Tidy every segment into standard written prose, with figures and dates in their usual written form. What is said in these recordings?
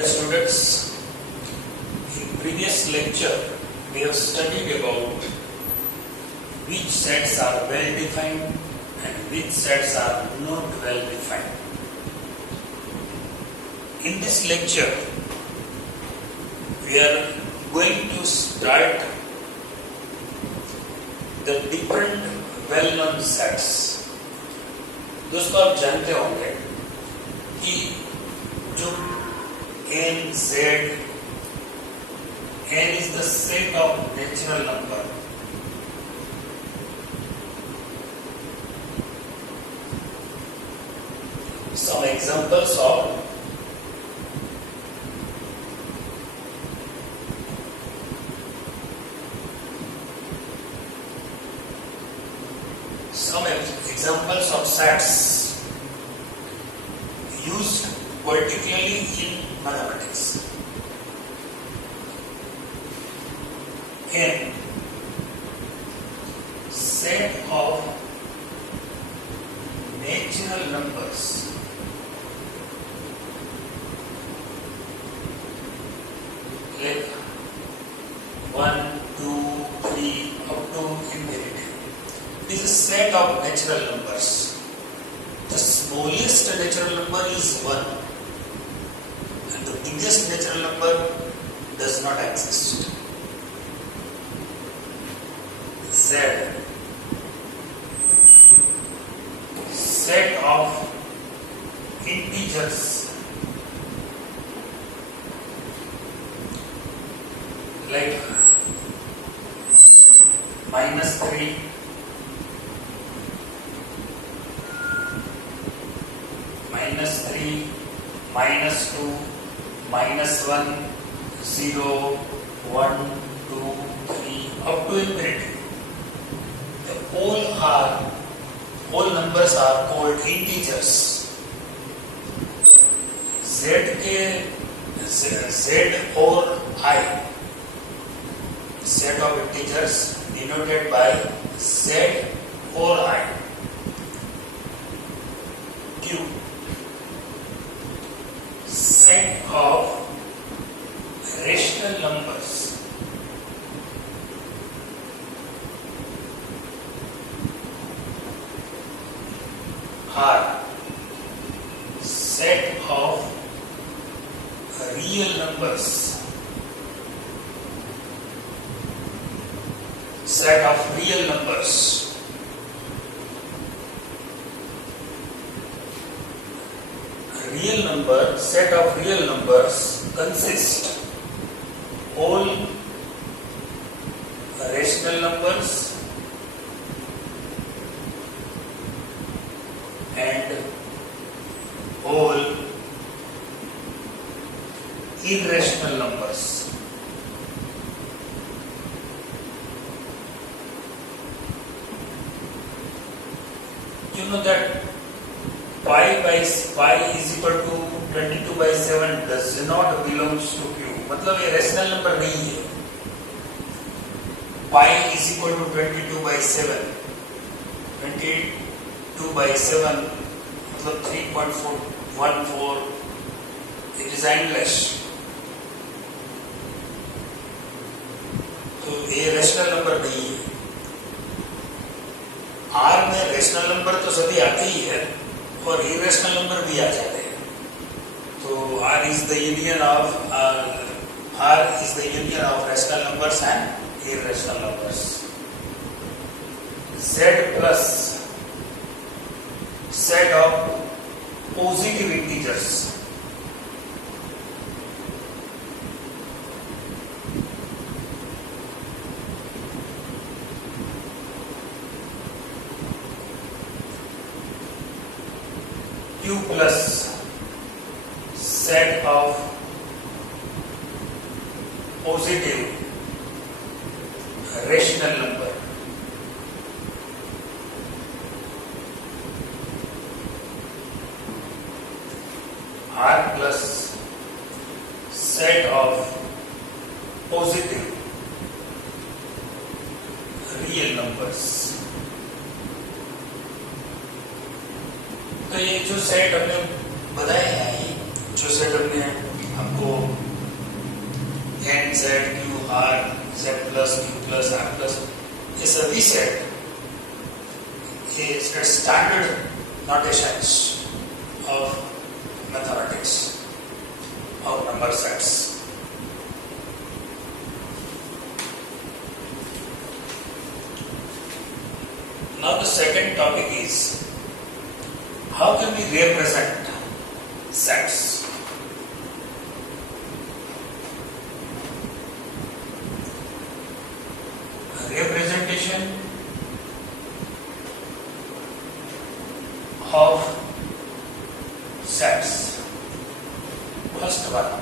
Students, in previous lecture we have studied about which sets are well defined and which sets are not well defined. In this lecture we are going to start the different well-known sets. दोस्तों आप जानते होंगे कि जो N, Z, N is the set of natural number. Some examples of sets used particularly in mathematics. N, set of natural numbers like 1, 2, 3 up to infinity. This is a set of natural numbers. The smallest natural number is 1 and the biggest natural number does not exist. Z, set of integers like -3, -3, -2, -1, 0, 1, 2, 3 up to infinity. All numbers are called integers. Z or I, set of integers denoted by Z or I. Q, set of rational numbers R, set of real numbers, set of real numbers. Set of real numbers consist all rational numbers and all irrational numbers. You know that pi is equal to 22/7 does not belongs to Q. मतलब ये rational number नहीं है. Pi is equal to 22/7. 22/7 मतलब 3.414. It is endless. तो ये rational number नहीं है. R में rational number तो सभी आते ही है और irrational number भी आ जाते हैं. तो R is the union of rational numbers and irrational numbers. Z plus set of positive integers Q plus set of positive rational number R plus set of positive real numbers. तो ये जो set हमने बताए हैं, जो set हमने आपको Z, Q, R, Z plus, Q plus, R plus is a reset. Is the standard notations of mathematics of number sets. Now the second topic is how can we represent sets? Representation of sets. First one,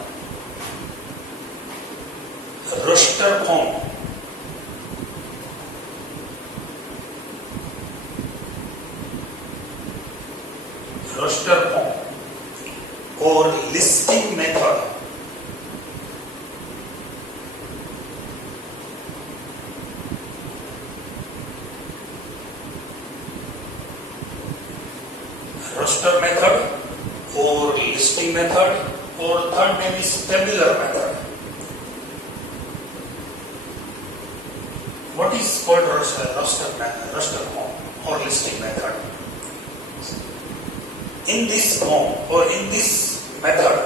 roster form. Roster form or listing method. Roster method or listing method, or third name is tabular method. What is called roster form or listing method? In this form or in this method,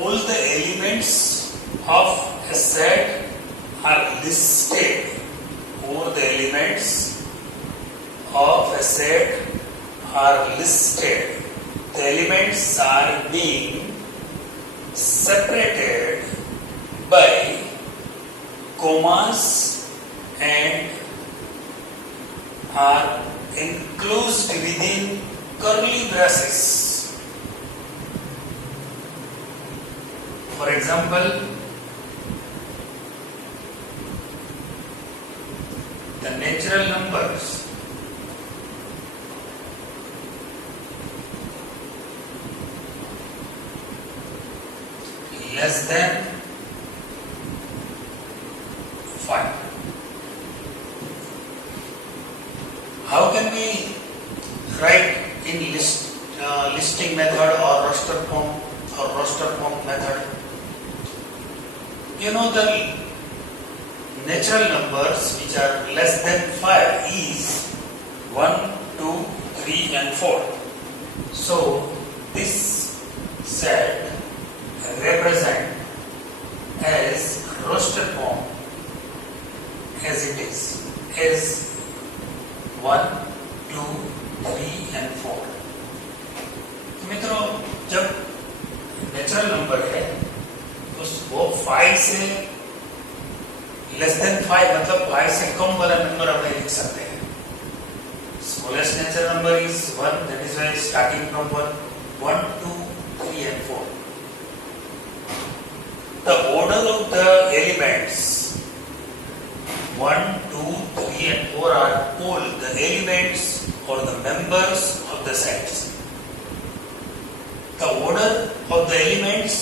all the elements of a set are listed. All the elements of a set are listed. The elements are being separated by commas and are enclosed within curly braces. For example, the natural numbers less than 5. How can we write in listing method or roster form method? You know the natural numbers which are less than 5 is 1, 2, 3 and 4. So this set represent as roster form as it is, as 1, 2, 3 and 4. मित्रों, जब natural number है तो वो 5 से less than 5 मतलब 5 से कम वाला number आप लिख सकते हैं. Smallest natural number is 1, that is why starting from 1, 2, 3 and 4. The order of the elements 1, 2, 3 and 4 are all the elements or the members of the sets. The order of the elements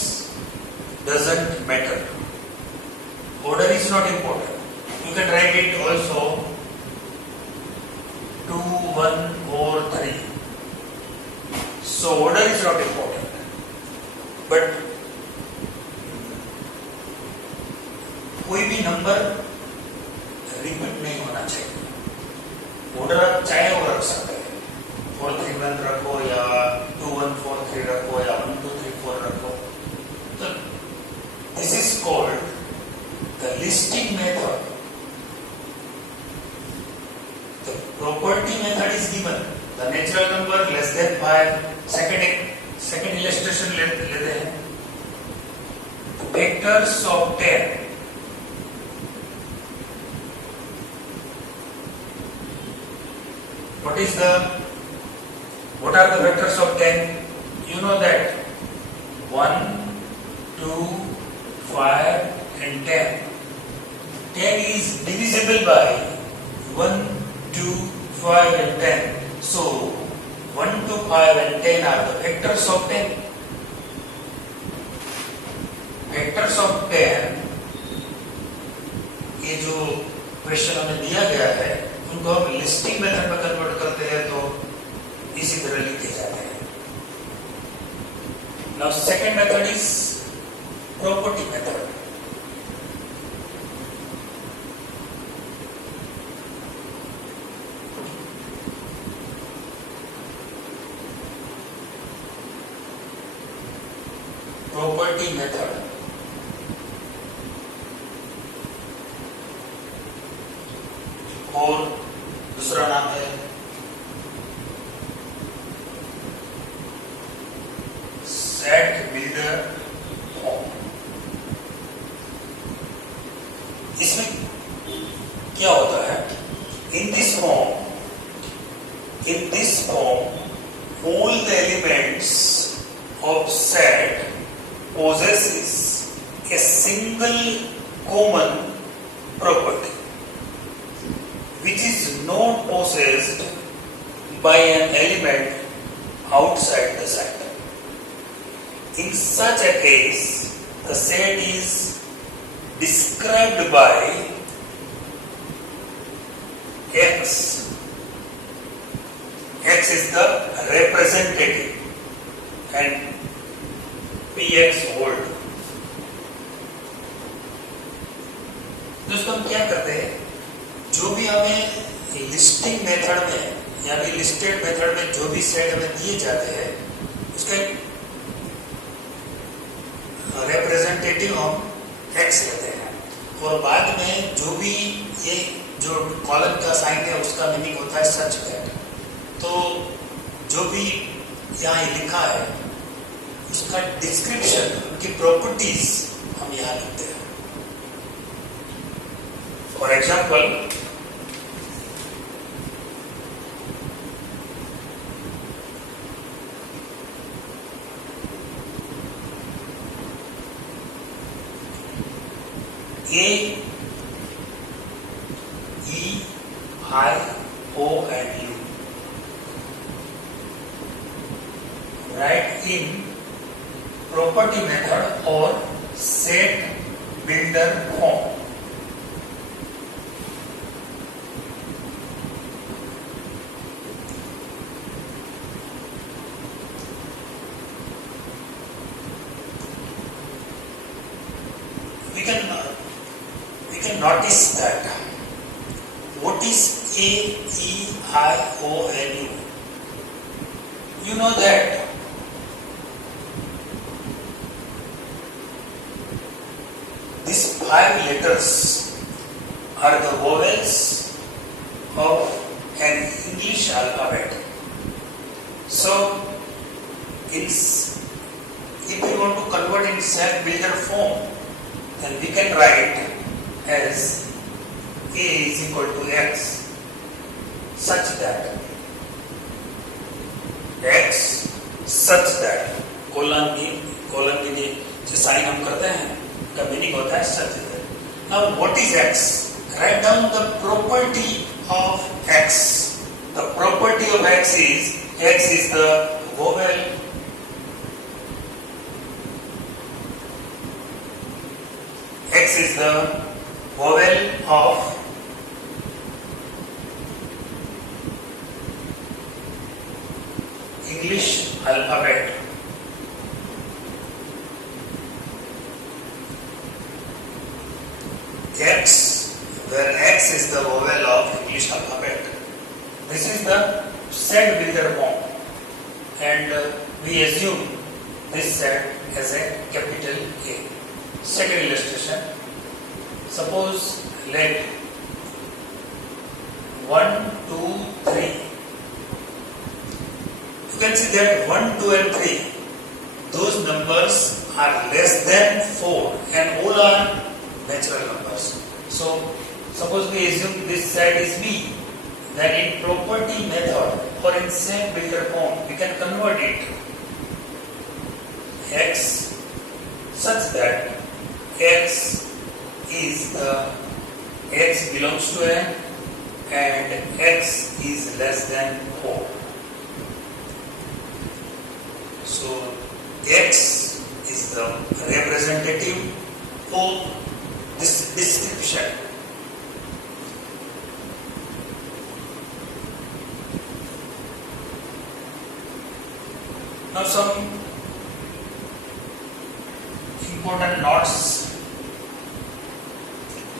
doesn't matter. Order is not important. You can write it also 2, 1, 4, 3. So order is not important. But कोई भी number repeat नहीं होना चाहिए. Order आप चाहे वो रख सकते हैं, 4, 3, 1 रखो या 2, 1, 4, 3 रखो या 1, 2, 3, 4 रखो. तो this is called the listing method. The property method is given. The natural number less than 5. Second illustration लेते हैं. Vectors of 10. What are the vectors of 10? You know that 1, 2, 5 and 10. 10 is divisible by 1, 2, 5 and 10. So 1, 2, 5 and 10 are the vectors of 10. Vectors of 10, ये जो question हमें दिया गया है उनको हम लिस्टिंग मेथड में कन्वर्ट करते हैं तो इसी तरह लिखे जाते हैं. Now second method is property method. Property method. और दूसरा नाम है सेट बिल्डर फॉर्म। इसमें क्या होता है? In this form all the elements of set possesses a single common property which is not possessed by an element outside the set. In such a case, the set is described by X. X is the representative and Px hold. दोस्तों हम क्या करते हैं? जो भी हमें listing method में या फिर लिस्टेड मेथड में जो भी सेट हमें दिए जाते हैं उसका रिप्रेजेंटेटिव हम एक्स लेते हैं और बाद में जो भी ये जो कॉलम का साइन है उसका मीनिंग होता है सच दैट। तो जो भी यहाँ लिखा है उसका डिस्क्रिप्शन, उनकी प्रॉपर्टीज हम यहाँ लिखते हैं। For example, A, E, I, O and U. Write in property method or set builder form. We can notice that what is A, E, I, O and U. You know that these 5 letters are the vowels of an English alphabet. So, if we want to convert in self-builder form, then we can write as A is equal to X such that X such that colon की जो sign हम करते हैं का meaning होता है such that. Now what is X? Write down the property of X. The property of X is the vowel X is the vowel of English alphabet. X, where X is the vowel of English alphabet. This is the set builder form, and we assume this set as a capital A. Second illustration. Suppose let 1, 2, 3. You can see that 1, 2 and 3, those numbers are less than 4 and all are natural numbers. So suppose we assume this set is B, then in property method or in set builder form we can convert it X such that X belongs to N and X is less than 4. So X is the representative of this description. Now some important notes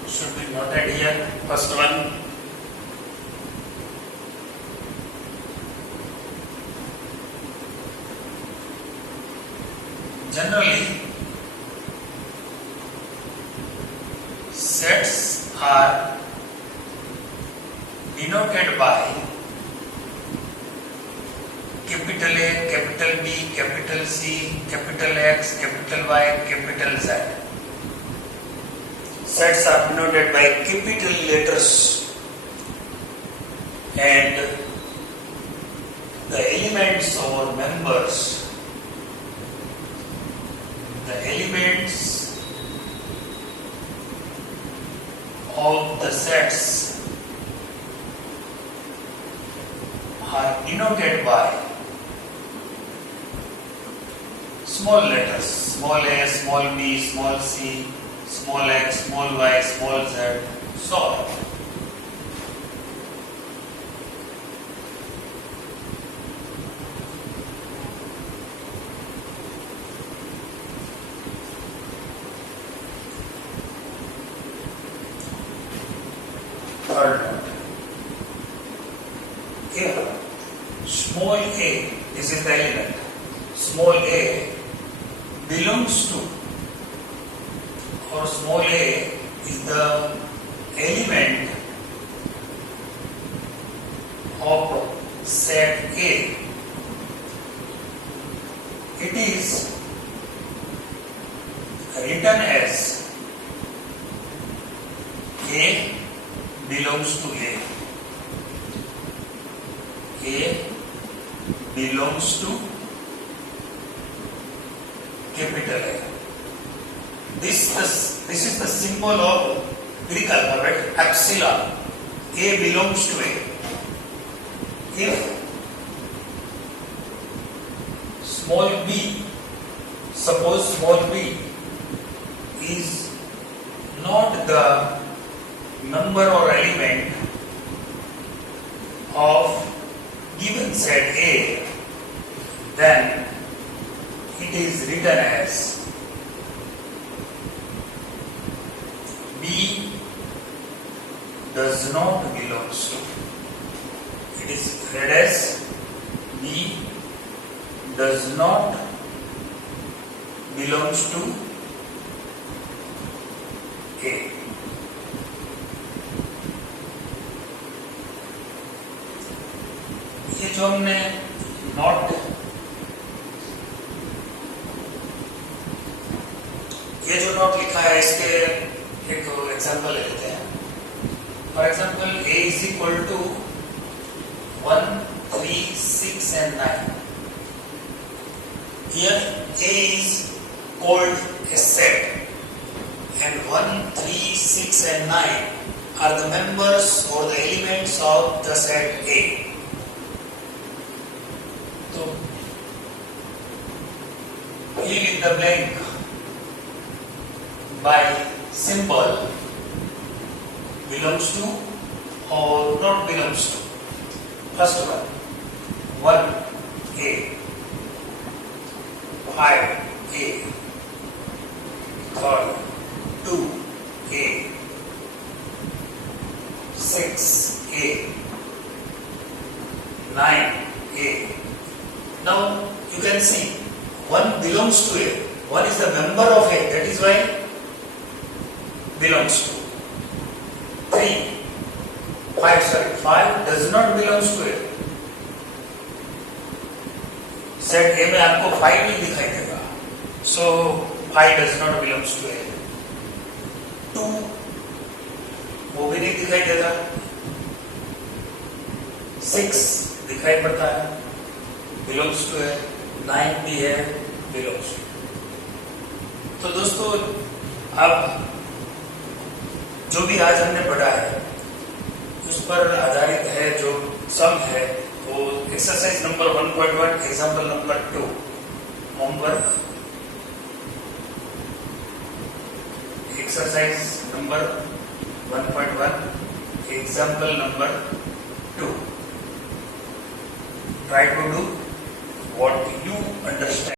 should be noted here. First one, generally sets are denoted by capital A, capital B, capital C, capital X, capital Y, capital Z. Sets are denoted by capital letters, and the elements or members, of the sets are denoted by small letters, small a, small b, small c, small x, small y, small z, so on. Third note. Here, small a, this is the element. Small a belongs to, or small a is the element of set A. It is written as A belongs to A. A belongs to capital A. This is the symbol of Greek alphabet, epsilon. A belongs to A. If small b, suppose small b is not the number or element of given set A, then it is written as B does not belongs to. It is read as B does not belongs to A. ये जो हमने not लिखा है, इसके एक example ले लेते हैं. For example a is equal to 1, 3, 6 and 9. Here a is called a set, and 1, 3, 6 and 9 are the members or the elements of the set A. So fill in the blank by symbol belongs to or not belongs to. First one, 1A, 5A, third 2A, 6A, 9A. Now you can see 1 belongs to A. 1 is the member of A. That is why belongs to. 5 does not belongs to A. Set A में आपको 5 नहीं दिखाई देगा. So 5 does not belongs to A. 2 वो भी नहीं दिखाई देगा. 6 दिखाई पड़ता है, belongs to A. 9 भी है, belongs to. तो दोस्तों अब जो भी आज हमने पढ़ा है उस पर आधारित है, जो सम है वो exercise number 1.1 example number 2 homework. Exercise number 1.1 example number 2. Try to do what you understand.